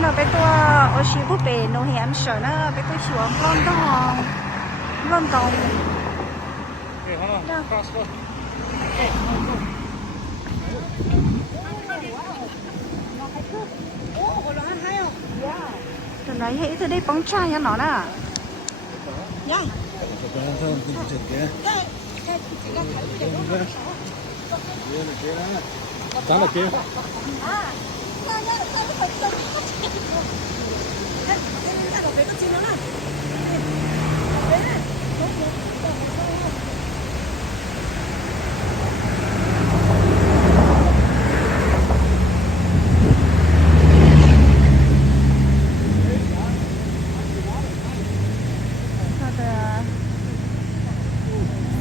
nó bé tua ở xí bút bể nó hẻm sợ nó bé tua xíu lon đồng tụi này thấy từ đây bóng trai cho nó nè Đó là kia.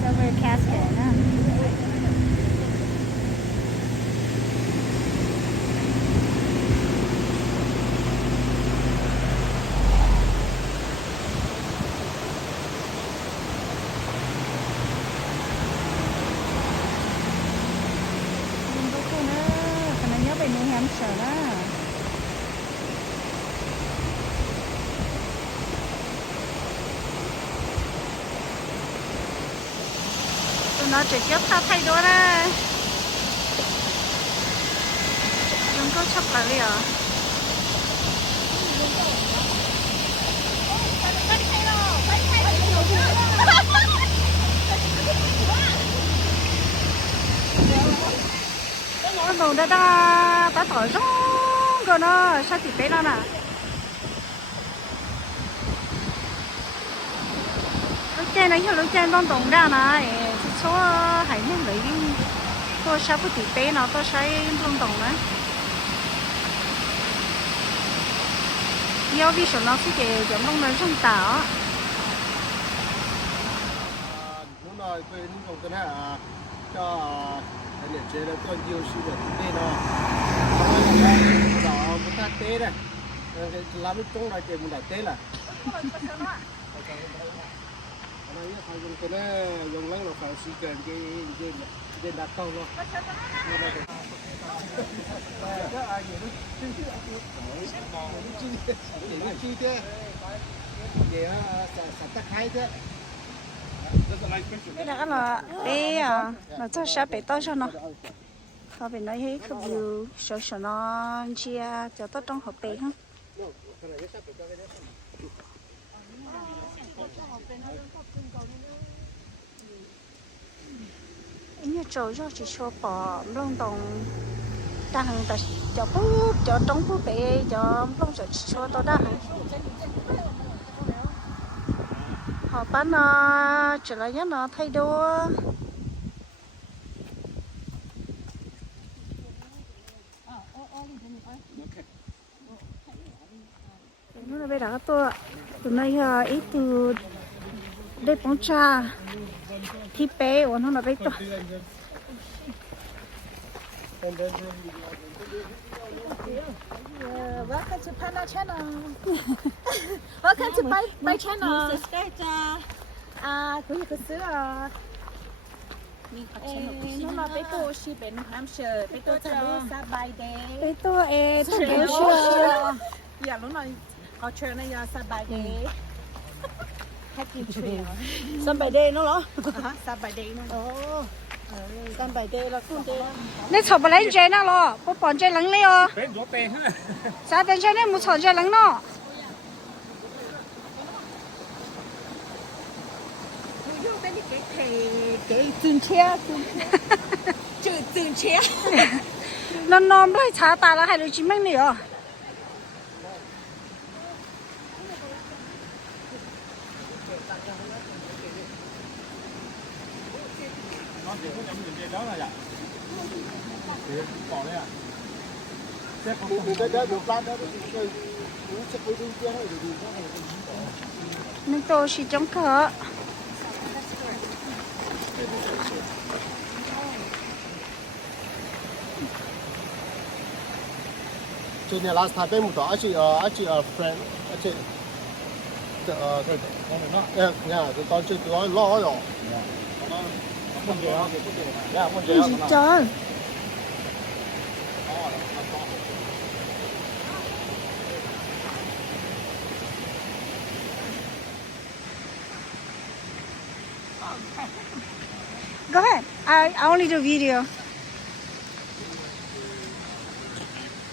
silver casket nè về New Hampshire đó. Tụi nó trực tiếp thay đổi đó. Đừng có chấp lại đi à. Nó đồ đã tỏi rong rồi nó sao thì bé nó nè lúc trên nó hiểu lúc trên đang đồng ra nè số hải nhân đấy tôi sao có thì bé nó tôi sai trong đồng đấy do vì số nó sẽ để giống đông nó trong tảo muốn nói về những công tác cho để chế là con nhiều sự được đây nó đó một ta té này làm lúc trong này thì một đại té là nó phải dùng cái này dùng lăng nó phải sử dụng cái đặt câu nó chi thế để sản xuất hay thế đây là bé à nó cho sao bé to cho nó họ bé nói hết không nhiều sợ nó chia cho tốt trong hộp bé ha như trâu cho chỉ cho bỏ lông đồng đa hàng ta cho bút cho trong bút bé cho lông cho to đa hàng họ bán trở lại nhá nó thay đổi nó bây giờ tôi tụi này ít từ đây bóng trà thì bé của nó là bé to Welcome to Panda Channel. Welcome to my channel. Subscribe cho quý vị xứ nó là bé tô si bé New Hampshire bé tô cho bé sa bài đế bé to tôi kéo chưa giờ lúc này có chơi này sa bài đế hiking trail sân bài đê nó lo sa bài đế nó sân bài đê là con đê nên chọn bài lấy chơi nó lo có bọn chơi lắng lấy à Bên gió bè ha. sao bên chơi nên muốn chọn chơi lắng nó yêu bên cái từng chia chữ từng chia nó nôm lại trả ta là hay là chỉ mấy nữa Nó chỉ có những cái đó là vậy. Thì bỏ đây à. nên tôi chỉ trong cửa trên nhà last time bên một đó chị friend chị nhà cái con chơi tụi nó lo rồi gì trời Go ahead. I only do video.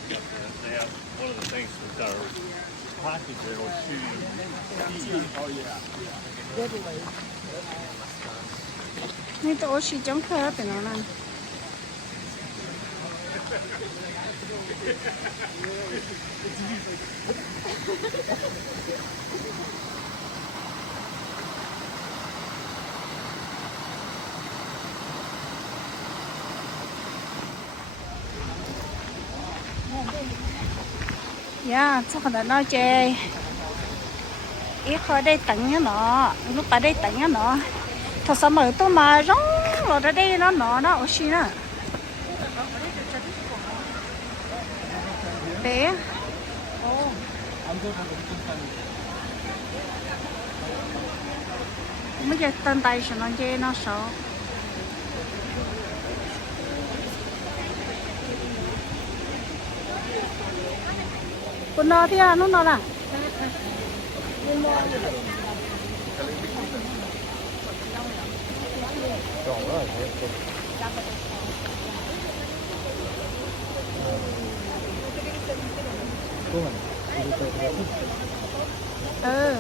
They have one of the things with our package there was shooting. Oh yeah. Nên tôi chỉ chống khơi phải nó này. Yeah, chắc là nói chơi. Ít khỏi đây tặng nhá nó, lúc ở đây tặng nhá nó. Thật sự mà tôi mà rong rồi ở đây nó ở xí nè. Bé. Bây giờ tên tay sẽ nó chơi nó sợ. Con nó thì nó là. Ừ.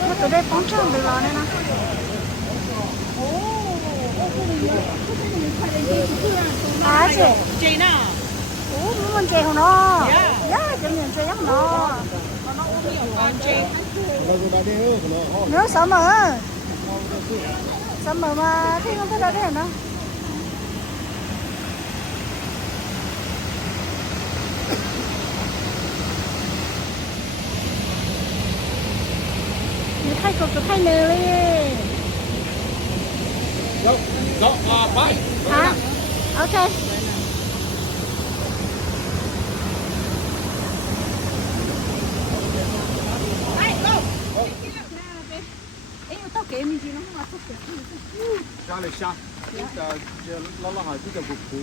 Nó từ đây phóng tròn được rồi này nè. À chị nè. Mình chơi không nó. Dạ, chị mình chơi giống nó. Nếu sợ mà. Sợ mà thì không có đâu đấy nữa. Mình thay cục thay nề đi. Go, bye. Hả? Ok. Charlie Shah. Nó hỏi cái vụ cũ.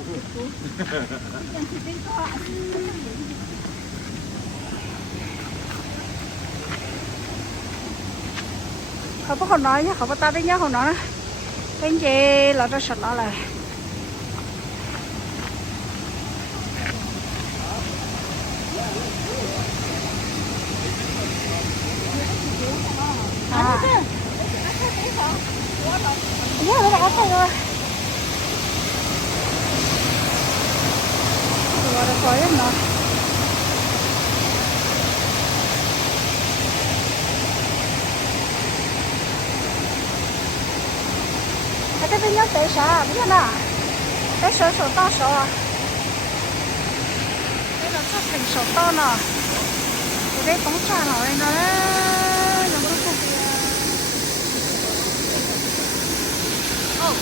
Không có còn nói nhá, không có ta đấy nhá, không nói. Cái gì là nó sạch nó lại. À. Nhớ nó đã thấy rồi. Rồi được rồi em nó. Cái bên nhớ tới sao, biết không nào? Cái sổ to sổ à? Đây là các thành sổ to nè. Cái đây bóng trà nổi nó đấy, giống như cái gì? Oh,